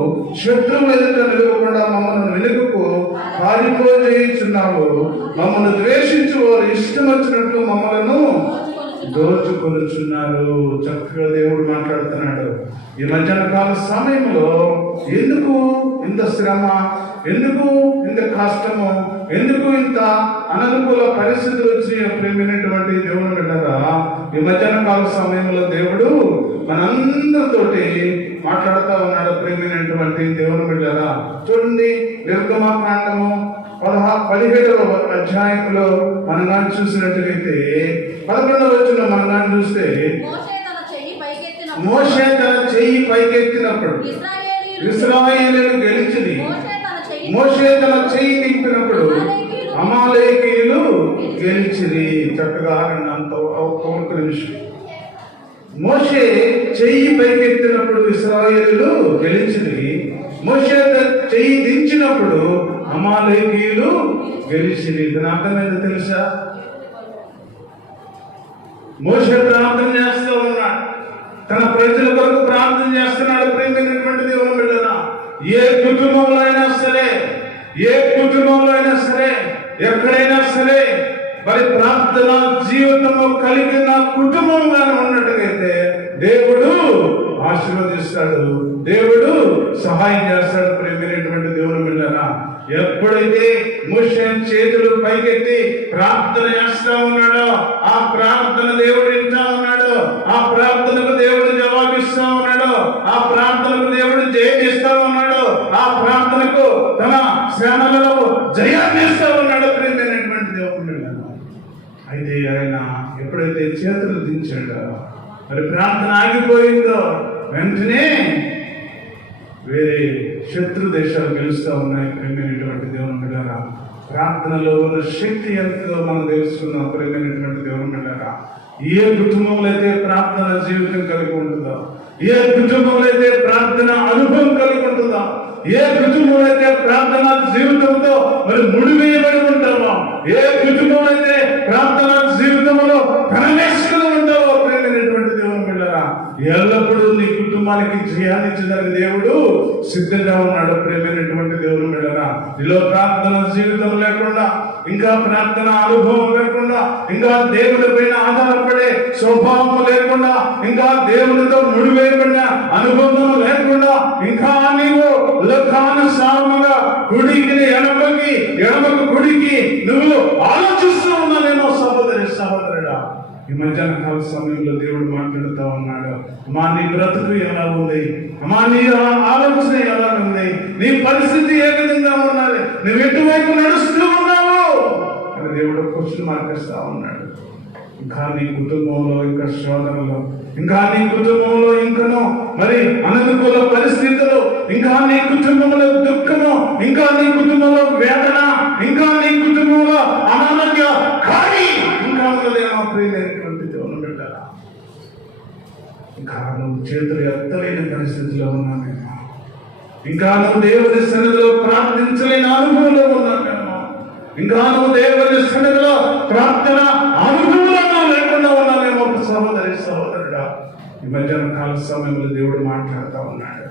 శత్రువులు ఎదుట నిలవకుండా మమ్మల్ని వెనుకకు పారిపోజేయుచున్నావు, మమ్మల్ని ద్వేషించు వారు ఇష్టం వచ్చినట్లు మమ్మలను దోచుకొనుచున్నారు. చక్కగా దేవుడు మాట్లాడుతున్నాడు. ఈ మధ్యాహ్న కాల సమయంలో ఎందుకు ఇంత శ్రమ, ఎందుకు ఇంత కష్టము, ఎందుకు ఇంత అననుకూల పరిస్థితులు వచ్చి ప్రేమైనటువంటి దేవుని బిడ్డరా, ఈ మధ్యాహ్న కాల సమయంలో దేవుడు మనందరితోటి మాట్లాడుతూ ఉన్నాడు. ప్రేమైనటువంటి దేవుని బిడ్డరా, చూడండి, నిర్గమకాండము 17వ అధ్యాయంలో మనం కానీ చూసినట్లయితే 11వ వచనంలో మనం కానీ చూస్తే, మోషే తన చెయ్యి పైకెత్తినప్పుడు ఇశ్రాయేలీయులు గెలిచింది. మోషే తన చెయ్యి నింపినప్పుడు అమాలేకీయులు గెలిచింది. చక్కగా అంత ఒక్క నిమిషం. మోషే చెయ్యి పైకెత్తినప్పుడు ఇశ్రాయేలీయులు గెలిచింది. మోషే చెయ్యి దించినప్పుడు అమాలేకీయులు గెలిచింది. దీని అర్థమైంది తెలుసా? మోషే ప్రార్థన చేస్తూ ఉన్నాడు, తన ప్రజల కొరకు ప్రార్థన చేస్తున్నాడు. ప్రేమైనటువంటి దేవుని బిడ్డరా, ఏ కుటుంబంలో అయినా సరే, ఏ కుటుంబంలో అయినా సరే, ఎక్కడైనా సరే, మరి ప్రార్థన జీవితము కలిగిన కుటుంబంగా ఉన్నట్టుగైతే దేవుడు ఆశీర్వదిస్తాడు, దేవుడు సహాయం చేస్తాడు. ప్రేమైనటువంటి దేవుని బిడ్డరా, ఎప్పుడైతే మోషే చేతులు పైకెత్తి ప్రార్థన చేస్తా ఉన్నాడో, ఆ ప్రార్థన దేవుడు వింటా ఉన్నాడు, ఆ ప్రార్థనకు దేవుడు జవాబిస్తా ఉన్నాడు, ఆ ప్రార్థనకు దేవుడు జయమిస్తా ఉన్నాడు, ఆ ప్రార్థనకు తన శ్రమలలో జయాన్ని ఇస్తా ఉన్నాడు. ప్రేమైనటువంటి దేవుడు. అయితే ఆయన ఎప్పుడైతే చేతులు దించాడో, మరి ప్రార్థన ఆగిపోయిందో, వెంటనే వేరే శత్రు దేశాలు గెలుస్తూ ఉన్నాయి. ప్రేమైనటువంటి దేవుని బిడ్డలారా, ప్రార్థనలో ఉన్న శక్తి ఎంతో మనం తెలుసుకున్నాం. ప్రేమైనటువంటి దేవుని బిడ్డలారా, ఏ కుటుంబంలో అయితే ప్రార్థన జీవితం కలిగి ఉంటుందో, ఏ కుటుంబంలో అయితే ప్రార్థన అనుభవం కలిగి ఉంటుందో, ఏ కుటుంబంలో అయితే ప్రార్థన జీవితంతో మరి ముడివేయబడి ఉంటామో, ఏ కుటుంబంలో అయితే ప్రార్థన జీవితంలో కనవేసుకుని ఉంటావో, ప్రేమైనటువంటి దేవుని బిడ్డలారా, ఎల్లప్పుడూ నీ కుటుంబానికి జయాన్ని ఇచ్చడానికి దేవుడు సిద్ధంగా ఉన్నాడు. ప్రేమైనటువంటి దేవుని బిడ్డలారా, నీలో ప్రార్థన జీవితం లేకుండా, ఇంకా ప్రార్థన అనుభవం లేకుండా, ఇంకా దేవుడి పైన ఆధారపడే స్వభావం లేకుండా, ఇంకా దేవుడితో ముడివేయబడిన అనుభవం లేకుండా, ఇంకా నీవు లోకానుసారముగా కుడికి ఎడమకి, ఎడమకు కుడికి నువ్వు ఆలోచిస్తూ ఉన్నావేమో సహోదరి సహోదరుడా. ఈ మధ్యాహ్న కాల సమయంలో దేవుడు మాట్లాడుతూ ఉన్నాడు, అమ్మా నీ బ్రతుకు ఎలా ఉంది, అమ్మా నీ ఆలోచన ఎలా ఉంది, నీ పరిస్థితి ఏ విధంగా ఉన్నది, నువ్వు ఎటువైపు నడుస్తూ ఉన్నావు అని దేవుడు క్వశ్చన్ మార్కేస్తా ఉన్నాడు. ఇంకా నీ కుటుంబంలో ఇంకా శోధనలో, ఇంకా నీ కుటుంబంలో ఇంకనో మరి అననుకూల పరిస్థితులు, ఇంకా నీ కుటుంబంలో దుఃఖము, ఇంకా నీ కుటుంబంలో వేదన, ఇంకా నీ కుటుంబంలో అనారోగ్య కానీ ఇంకా ఉన్నదేమో ప్రియమైనటువంటి దేవుని బిడ్డలారా, ఇంకా నువ్వు చేతులు ఎత్తలేని పరిస్థితిలో ఉన్నావేమో, ఇంకా నువ్వు దేవుని సన్నిధిలో ప్రార్థించలేని అనుభవంలో ఉన్నావేమో, ఇంకా నువ్వు దేవుని సన్నిధిలో ప్రార్థన అనుభవంలో లేకుండా ఉన్నావేమో సహోదరి సహోదరుడా. ఈ మధ్యాహ్న కాల సమయంలో దేవుడు మాట్లాడుతూ ఉన్నాడు,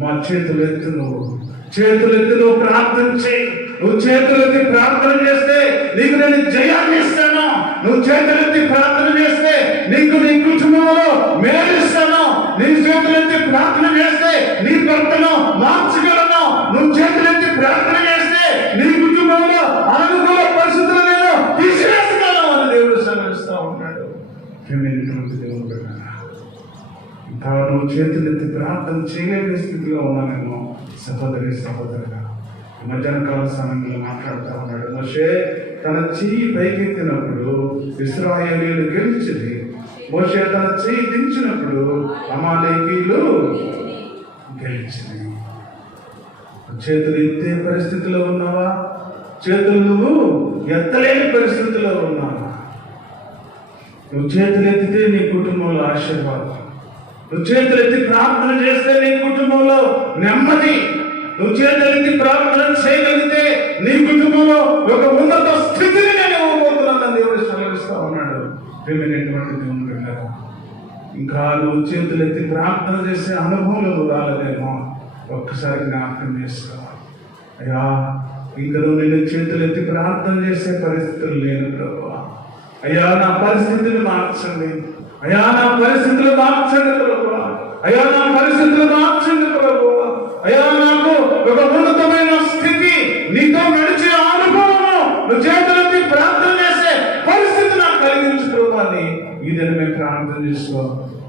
మా చేతులు ఎత్తు, నువ్వు చేతులు ఎత్తి నువ్వు ప్రార్థన చేయి, నువ్వు చేతులెత్తి ప్రార్థన చేస్తే నీకు నేను జయాన్ని ఇస్తాను, నువ్వు చేతులెత్తి ప్రార్థన చేస్తే నీకు నీ కుటుంబంలో మేలిస్తాను, నీ చేతులెత్తి ప్రార్థన చేస్తే నీ భర్తను మార్చగలను, నువ్వు చేతులెత్తి ప్రార్థన చేస్తే నీ కుటుంబంలో అనుకూల పరిస్థితులు నేను తీసివేస్తాను అని దేవుడు సెలవిస్తూ ఉంటాడు. దేవుడు ఇంకా నువ్వు చేతులెత్తి ప్రార్థన చేయలేని స్థితిలో ఉన్నానేమో సహోదరి సహోదరుగా. మధ్యాహ్న కాల సమయంలో మాట్లాడుతూ ఉన్నాడు, మోషే తన చెయ్యి పైకెత్తినప్పుడు ఇశ్రాయేలీయులు గెలిచింది, మోషే తన చెయ్యి దించినప్పుడు అమాలేకీయులు గెలిచింది. చేతులు ఎత్తే పరిస్థితిలో ఉన్నావా? చేతులు నువ్వు ఎత్తలేని పరిస్థితిలో ఉన్నావు. నువ్వు చేతులు ఎత్తితే నీ కుటుంబంలో ఆశీర్వాదం. నువ్వు చేతులు ఎత్తి ప్రార్థన చేస్తే నీ కుటుంబంలో నెమ్మది. నువ్వు చేతులు ఎత్తి ప్రార్థన చేయగలిగితే నీ కుటుంబంలో ఒక ఉన్నత స్థితిని నేను ఇవ్వబోతున్నాను దేవుడు సెలవిస్తా ఉన్నాడు. ప్రియమైనటువంటి దేవుని బిడ్డలారా, ఇంకా నువ్వు చేతులు ఎత్తి ప్రార్థన చేసే అనుభవం నువ్వు రాలేదేమో ఒక్కసారి జ్ఞాపకం చేసుకోవాలి. అయ్యా, ఇంకా నువ్వు నేను చేతులు ఎత్తి ప్రార్థన చేసే పరిస్థితులు లేను ప్రభువా. అయ్యా, నా పరిస్థితిని మార్చండి. అయ్యా, నా పరిస్థితులు మార్చండి ప్రభువా. అయ్యా, నా పరిస్థితులు మార్చండి ప్రభువా. అయ్యా, నాకు ఒక ఉన్నతమైన స్థితి, నీతో నడిచే అనుభవము, నువ్వు చేతులెత్తి ప్రార్థన చేసే పరిస్థితి నాకు కలిగించు ప్రభువాన్ని ఈ దినం మేము ప్రార్థన చేసుకో.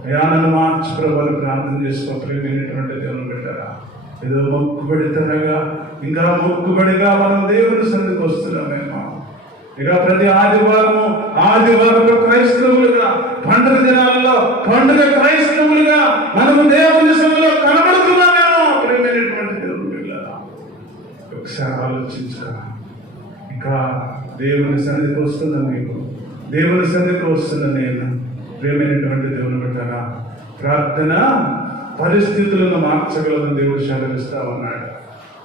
అయ్యా, నన్ను మార్చి ప్రభువాన్ని ప్రార్థన చేసుకో. ప్రియమైనటువంటి దేవుని బిడ్డలారా, ఏదో మొక్కుబడితనగా ఇంకా మొక్కుబడిగా మనం దేవుని సన్నిధికి వస్తున్నామేమో. ఇక ప్రతి ఆదివారం క్రైస్తవులుగా, పండుగ దినాల్లో పండుగ క్రైస్తవులుగా మనము దేవుని సన్నిధిలో కనబడుతున్నామేమో. ప్రియమైనటువంటి దేవుని బిడ్డలారా, ఒకసారి ఆలోచించాలి. ఇంకా దేవుని సన్నిధికి వస్తున్నా మీకు, దేవుని సన్నిధికి వస్తున్నా నేను. ప్రియమైనటువంటి దేవుని బిడ్డలారా, ప్రార్థన పరిస్థితులను మార్చగలదని దేవుడు సెలవిస్తా ఉన్నాడు.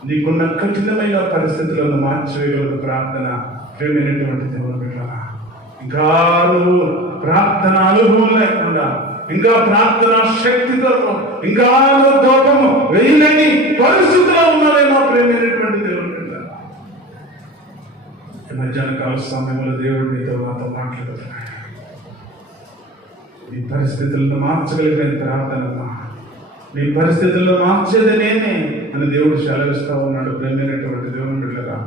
నీకున్న కఠినమైన పరిస్థితులను మార్చగలదు ప్రార్థన. ప్రియమైనటువంటి దేవుని బిడ్డలారా, ఇంకా నువ్వు ప్రార్థన అనుభవం లేకుండా, ఇంకా ప్రార్థన శక్తితో, ఇంకా నువ్వు దోపము వేయలేని పరిస్థితిలో ఉన్నావేమో. ప్రియమైనటువంటి దేవుని బిడ్డలారా, ఈ మధ్యాహ్న కాల సమయంలో దేవుడు నీతో నాతో మాట్లాడుతున్నాడు. ఈ పరిస్థితులను మార్చగలిగిన ప్రార్థన, నీ పరిస్థితుల్లో మార్చేది నేనే అని దేవుడు సెలవిస్తా ఉన్నాడు. ప్రియమైనటువంటి దేవుని బిడ్డలారా,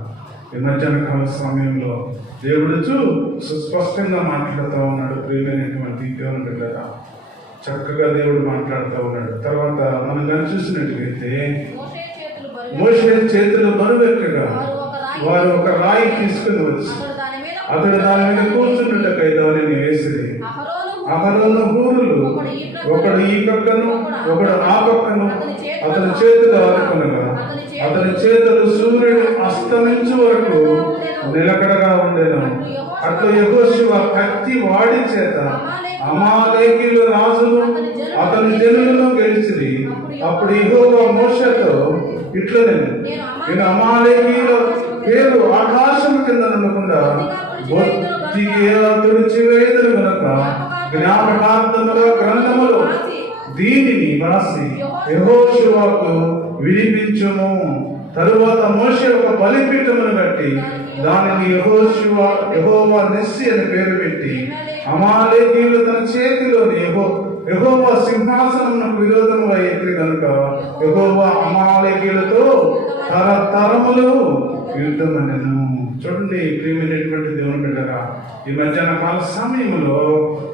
ఈ మధ్యాహ్న కాల సమయంలో దేవుడు సుస్పష్టంగా మాట్లాడుతూ ఉన్నాడు. ప్రియమైనటువంటి దేవుని బిడ్డలారా, చక్కగా దేవుడు మాట్లాడుతూ ఉన్నాడు. తర్వాత మనం కానీ చూసినట్టుగైతే మోషే చేతులు బరువెక్కగా వారు ఒక రాయి తీసుకుని వచ్చి అతడు దాని మీద కూర్చున్నట్టుకై దానిని వేసిరి. అహరోను హూరులు ఒకడు ఈ పక్కను ఒకడు ఆ పక్కను అతని చేతులు ఆడుకునగా అతని చేతులు సూర్యుడు అస్తమించు వరకు నిలకడగా ఉండేను. అట్లు యెహోషువ కత్తి వాడి చేత అమాలేకీయుల రాజులు అతని జనులను గెలిచిరి. అప్పుడు యెహోవా మోషేతో ఇట్లనే, నేను అమాలేకీయుల పేరు ఆకాశం కింద ఉండకుండా బొత్తిగా తుడిచివేయుదును గనుక జ్ఞాపకార్థముగా గ్రంథములో దీనిని వ్రాసి యెహోషువకు వినిపించుము. తరువాత మోషే ఒక బలిపీఠమును కట్టి దానిని యెహోవా నిస్సి అని పేరు పెట్టి అమాలేకీయులు తన చేతిలోని యెహోవా సింహాసనమునకు విరోధముగా ఎక్కిరి కనుక యెహోవా అమాలేకీయులతో తరతరములు యుద్ధమనెను. చూడండి ప్రియమైనటువంటి దేవుని బిడ్డలారా, ఈ మధ్యాహ్న కాల సమయంలో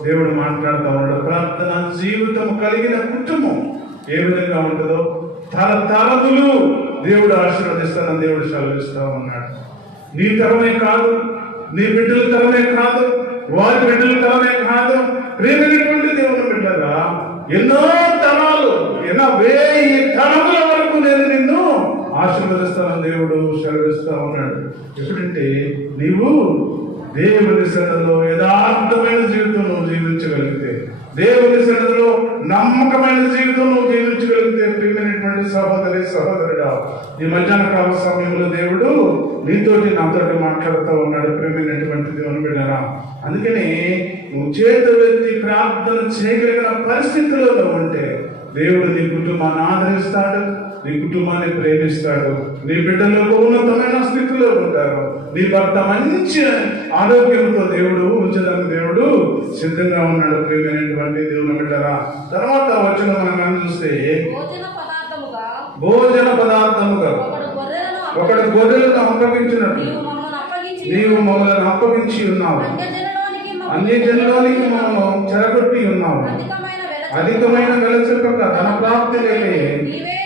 దేవుడు మాట్లాడుతూ ఉన్నాడు. ప్రార్థన జీవితం కలిగిన కుటుంబం ఏ విధంగా ఉంటుందో తరతరములు దేవుడు ఆశీర్వదిస్తానని దేవుడు సెలవిస్తూ ఉన్నాడు. నీ తరమే కాదు, నీ బిడ్డల తరమే కాదు, వారి బిడ్డల తరమే కాదు. ప్రియమైనటువంటి దేవుని బిడ్డలారా, ఎన్నో తరాలు, 1000 తరముల వరకు నేను నిన్ను ఆశీర్వదిస్తానని దేవుడు సెలవిస్తూ ఉన్నాడు. ఎప్పుడంటే నీవు దేవుని సన్నిధిలో యథార్థమైన జీవితం నువ్వు జీవించగలిగితే, దేవుని సన్నిధిలో నమ్మకమైన జీవితం నువ్వు జీవించగలిగితే, ప్రియమైనటువంటి సహోదరి సహోదరుడా, ఈ మధ్యాహ్న కాల సమయంలో దేవుడు నీతోటి నాతోటి మాట్లాడుతూ ఉన్నాడు. ప్రియమైనటువంటి దేవుని బిడ్డలారా, అందుకని నువ్వు చేతులు ఎత్తి ప్రార్థన చేయగలిగిన పరిస్థితిలో ఉంటే దేవుడు నీ కుటుంబాన్ని ఆదరిస్తాడు, నీ కుటుంబాన్ని ప్రేమిస్తాడు, నీ బిడ్డలకు ఉన్నతమైన స్థితిలో ఉంటారు, నీ భర్త మంచి ఆరోగ్యంతో దేవుడు ఉంచడానికి దేవుడు సిద్ధంగా ఉన్నాడు. ప్రియమైనటువంటి దేవుని బిడ్డలారా, తర్వాత వచ్చిన మనం చూస్తే భోజన పదార్థముగా ఒకడు గొర్రెలను అప్పగించినట్టు నీవు మమ్మల్ని అప్పగించి ఉన్నావు. అన్ని జనులోనికి మమ్మల్ని చెరగొట్టి ఉన్నావు. అధికమైన వెల చెప్పక ధన ప్రాప్తి లేకే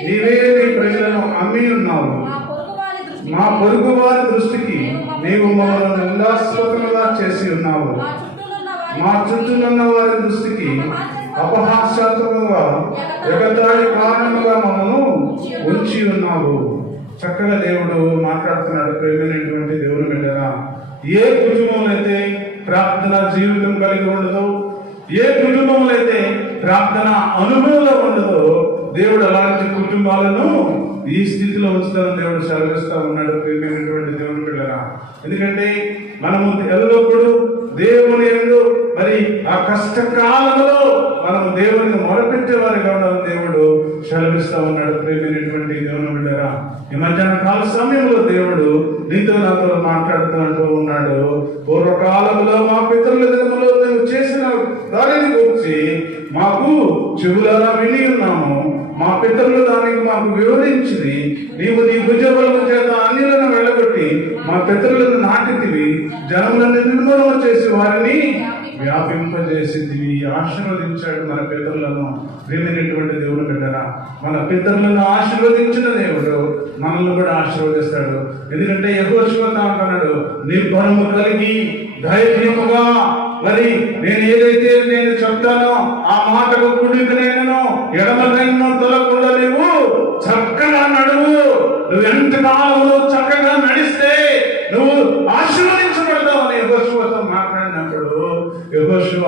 నీవే నీ ప్రజలను అమ్మి ఉన్నావు. మా పొరుగు వారి దృష్టికి నీవు మమ్మల్ని నిందాస్పదముగా చేసి ఉన్నావు. మా చుట్టూనున్న వారి దృష్టికి అపహాస్యాత్మకంగా ఎగతాళి కారణముగా మమ్మను ఉంచి ఉన్నావు. చక్కగా దేవుడు మాట్లాడుతున్నాడు. ప్రేమైనటువంటి దేవుని బిడ్డరా, ఏ కుటుంబంలో అయితే ప్రార్థన జీవితం కలిగి ఉండదో, ఏ కుటుంబంలో అయితే ప్రార్థన అనుభవంలో ఉండదో, దేవుడు అలాంటి కుటుంబాలను ఈ స్థితిలో ఉంచుతానని దేవుడు సెలవిస్తా ఉన్నాడు. ప్రియమైనటువంటి దేవుని బిడ్డరా, ఎందుకంటే మనము ఎల్లప్పుడూ దేవుని యందు మరి ఆ కష్టకాలంలో మనం దేవుడిని మొరపెట్టే వారిగా ఉండాలని దేవుడు సెలవిస్తా ఉన్నాడు. ప్రియమైనటువంటి దేవుని బిడ్డరా, ఈ మధ్యాహ్న కాల సమయంలో దేవుడు నీతో నాతో మాట్లాడుతూ ఉన్నాడు. పూర్వకాలంలో మా పితరుల దినములో మేము చేసిన దానిని గురించి మాకు చెవులారా విని ఉన్నాము, మా పితరులు దానికి మాకు వివరించింది. నీవు నీ భుజబలము చేత అన్యులను వెళ్ళగొట్టి మా పితరులను నాటితివి, జనములను నిర్మూలన చేసి వారిని వ్యాపింపజేసింది. ఆశీర్వదించాడు మన పితరులను. ప్రియమైనటువంటి దేవుడు బిడ్డరా, మన పితరులను ఆశీర్వదించిన దేవుడు మనల్ని కూడా ఆశీర్వదిస్తాడు. ఎందుకంటే యెహోషువ అంటున్నాడు, నిర్భరము కలిగి ధైర్యముగా మరి నేను చెప్తానో ఆ మాటకు కుడికి నేను ఎడమకైనా తొలగకుండా నీవు చక్కగా నడువు. నువ్వు ఎంతకాలంలో చక్కగా నడిస్తే నువ్వు ఆశీర్వదించబడతావు అని యెహోషువతో మాట్లాడినప్పుడు యెహోషువ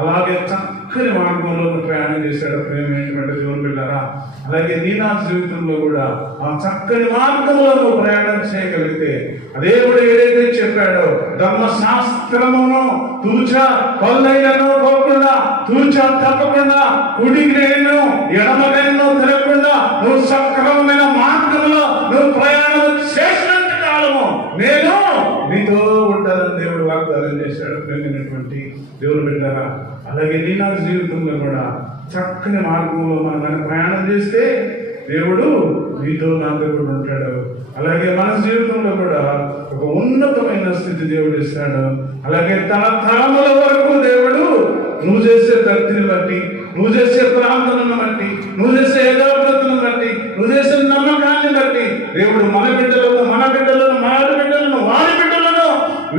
అలాగే చక్కని మార్గంలో ప్రయాణం చేశాడు. ప్రేమైనటువంటి దేవుని బిడ్డరా, అలాగే నీ నా జీవితంలో కూడా ఆ చక్కని మార్గంలో నువ్వు ప్రయాణం చేయగలిగితే, దేవుడు ఏదైతే చెప్పాడో ధర్మశాస్త్రమును తూచా కొల్లైనను పోకుండా, తూచా తప్పకుండా, కుడికి నేను ఎడమకైనా తిరగకుండా నువ్వు సక్రమమైన మార్గంలో నువ్వు ప్రయాణం చేసినంత కాలము నేను నీతో ఉంటానని దేవుడు వాగ్దానం చేశాడు. ప్రేమైనటువంటి దేవుని బిడ్డరా, అలాగే నీ నా జీవితంలో కూడా చక్కని మార్గంలో మనం ప్రయాణం చేస్తే దేవుడు నీతో నాతో కూడా ఉంటాడు. అలాగే మన జీవితంలో కూడా ఒక ఉన్నతమైన స్థితి దేవుడు ఇస్తాడు. అలాగే తన తరముల వరకు దేవుడు నువ్వు చేసే భక్తిని బట్టి, నువ్వు చేసే ప్రార్థనను బట్టి, నువ్వు చేసే ఏకాగ్రతను బట్టి, నువ్వు చేసే నమ్మకాన్ని బట్టి దేవుడు మన బిడ్డలను వారి బిడ్డలను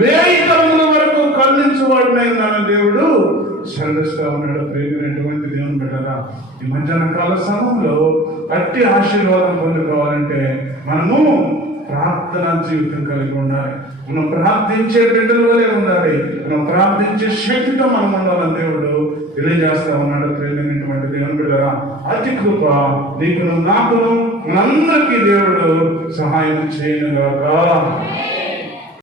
వేయి తరముల వరకు కరుణించువాడునై ఉన్నాడని దేవుడు సెలవిస్తా ఉన్నాడు. ప్రేమైనటువంటి దేవుని బిడ్డరా, ఈ మధ్యాహ్న కాల సమయంలో అట్టి ఆశీర్వాదం పొందుకోవాలంటే మనము ప్రార్థనా జీవితం కలిగి ఉండాలి. మనం ప్రార్థించే బిడ్డల వలె ఉండాలి. మనం ప్రార్థించే శక్తితో మనం ఉండాలని దేవుడు తెలియజేస్తా ఉన్నాడు. ప్రేమైనటువంటి దేవుని బిడ్డరా, అతి కృప నీకును నాకును మనందరికీ దేవుడు సహాయం చేయనుగాక.